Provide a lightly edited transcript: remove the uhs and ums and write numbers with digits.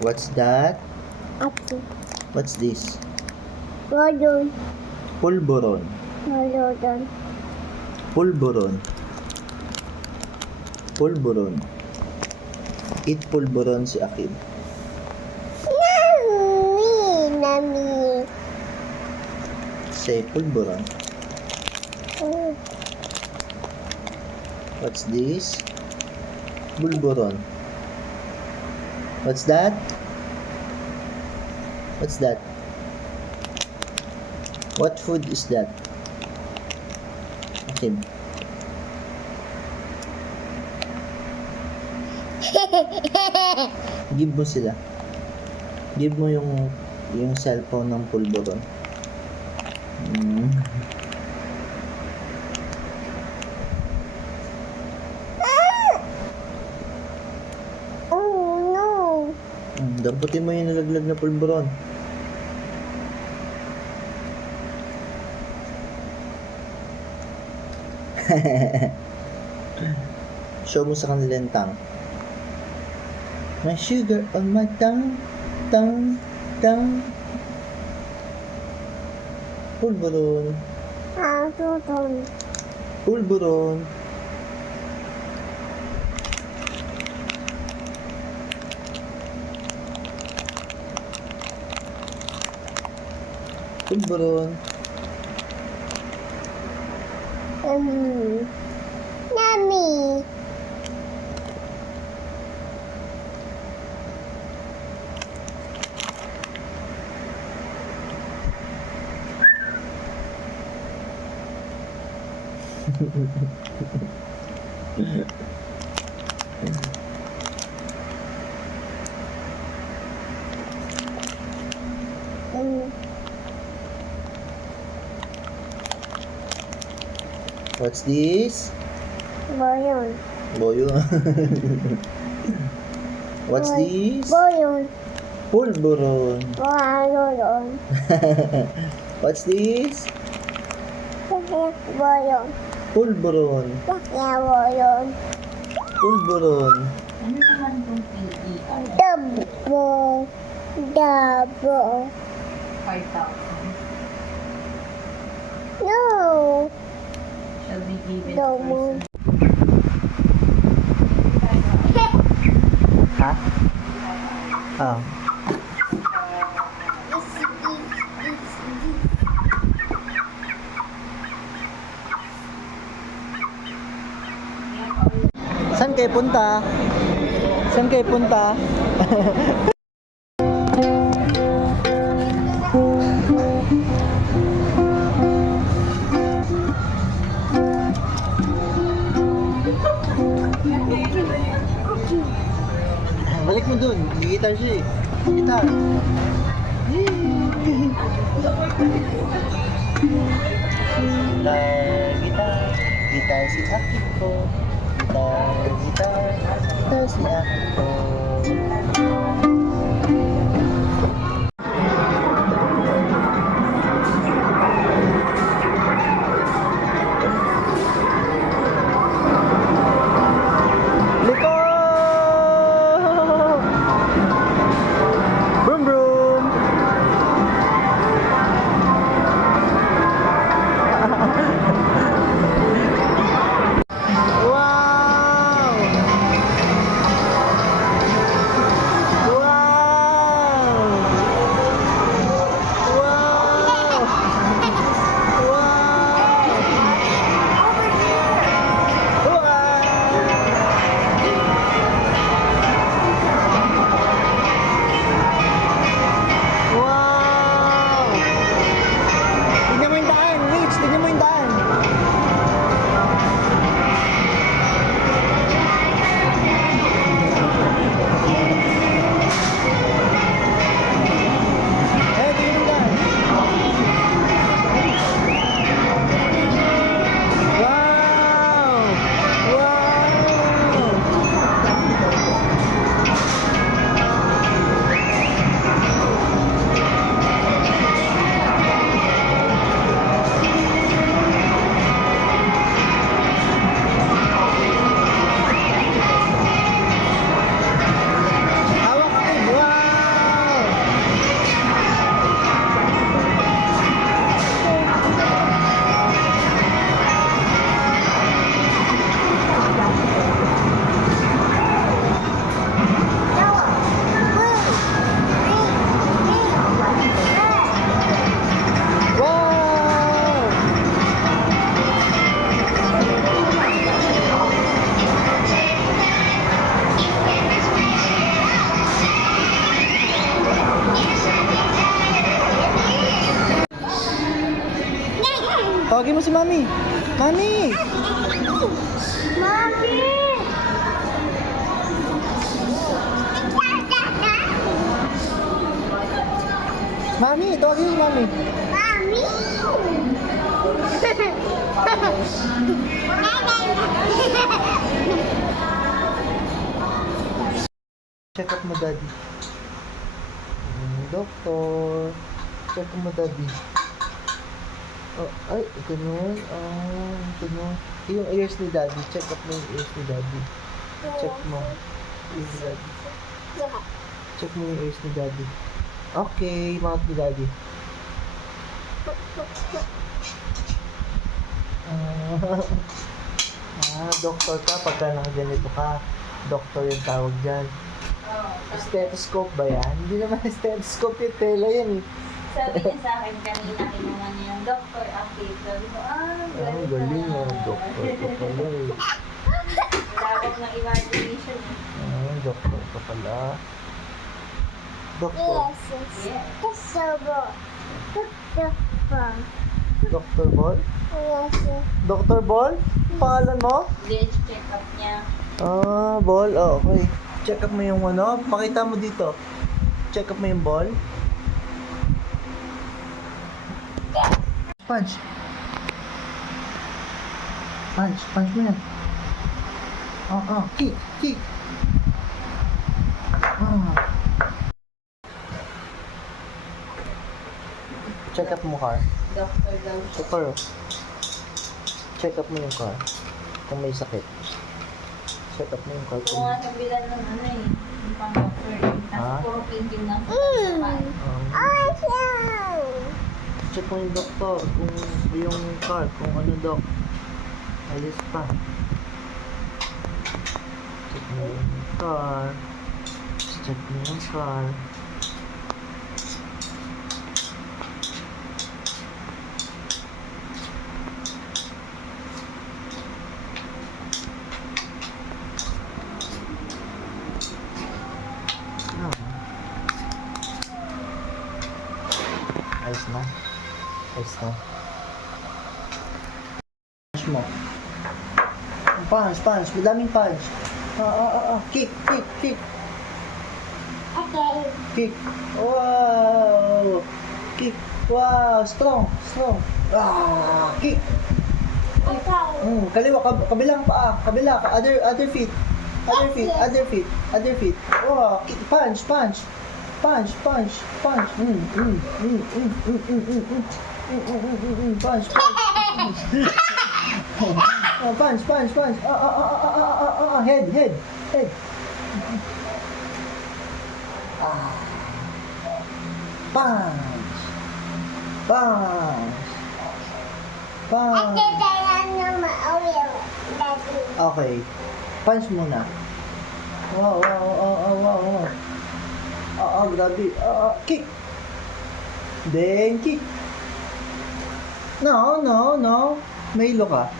What's that? Apple. What's this? Rodon. Pulburon. Rodon. Pulburon. Pulburon. Eat pulburon si Akib. Nami. Say pulburon. What's this? Bulburon. What's that? What's that? What food is that? Akib. Give mo sila. Give mo yung cellphone ng pulburon. Oh no. Damputin mo yung nalaglag na pulburon. Show mo sa kanila yung tongue. My sugar on my tongue, tongue, tongue. Pulburon. Rodon. Pulburon. Pulburon. Nami. What's this? Boyon. Boyo. What's this? Boyon. Pulburon. Boyon. What's this? Boyon. Pulburon. Boyon. Pulburon. Ano naman itong PE? Dabo. Dabo. 5,000. No. Shall be given Dabo. first. Ha? Ah. Saan kayo punta? Saan kayo punta? Balik mo dun. Gigitar siya eh. Gitar. Gitar. Gitar si Akiko. Gitar. Gitar si Akiko. Liko! Broom broom! Wow! Tawagin mo si Mami. Mami! Mami! Mami, tawagin mo si Mami. Mami! Check up mo, Daddy. Doktor. Check up mo, Daddy. Oh, ay, ganun. Ganun. Yung ears ni Daddy. Check up mo yung ears ni Daddy. Check mo. Ears ni Daddy. Check mo yung ears ni Daddy. Okay, mouth ni Daddy. Doktor ka pagka nakaganito ka. Doktor yung tawag dyan. Stethoscope ba yan? Hindi naman stethoscope yung tela yan eh. Sabi niya sa akin kanina, kinuha niya yung doctor update. Sabi ko, Galing mo. Doktor ka pala eh. Dapat ng imagination. Doktor ka pala. Doktor. Yeah. Doktor Ball? Doktor Ball? Pangalan mo? Village check-up niya. Ball. Oh, okay. Check up mo yung ano. Pakita mo dito. Check up mo yung ball. Punch. Punch. Punch mo yan. Kick. Kick. Check up mo car. Doctor daw siya. Super. Check up mo yung car. Kung may sakit. Check up mo yung car. Kung nga sa bilan ng ano eh. Yung pang doctor eh. Ha? Tapos puro painting lang sa kasapan. Check mo yung doktor. Kung yung car. Kung ano doc. Ayos pa. Check mo yung car. Check mo yung car. Ayos na. Ayos na. Punch mo. Punch, punch. Madaming punch. Kick, kick, kick. Kick. Wow. Kick. Wow. Strong, strong. Kick. Kaliwa, kabilang paa. Kabila, other feet. Other feet, other feet, other feet. Wow. Kick. Punch, punch. Punch, punch, punch. Punch, punch. Punch, punch, punch. Head, head, head. Punch. Punch. Punch. Okay. Punch muna. Wow, wow, wow, wow, wow. Grabe. Kick. Then kick. No, no, no. May ilo ka.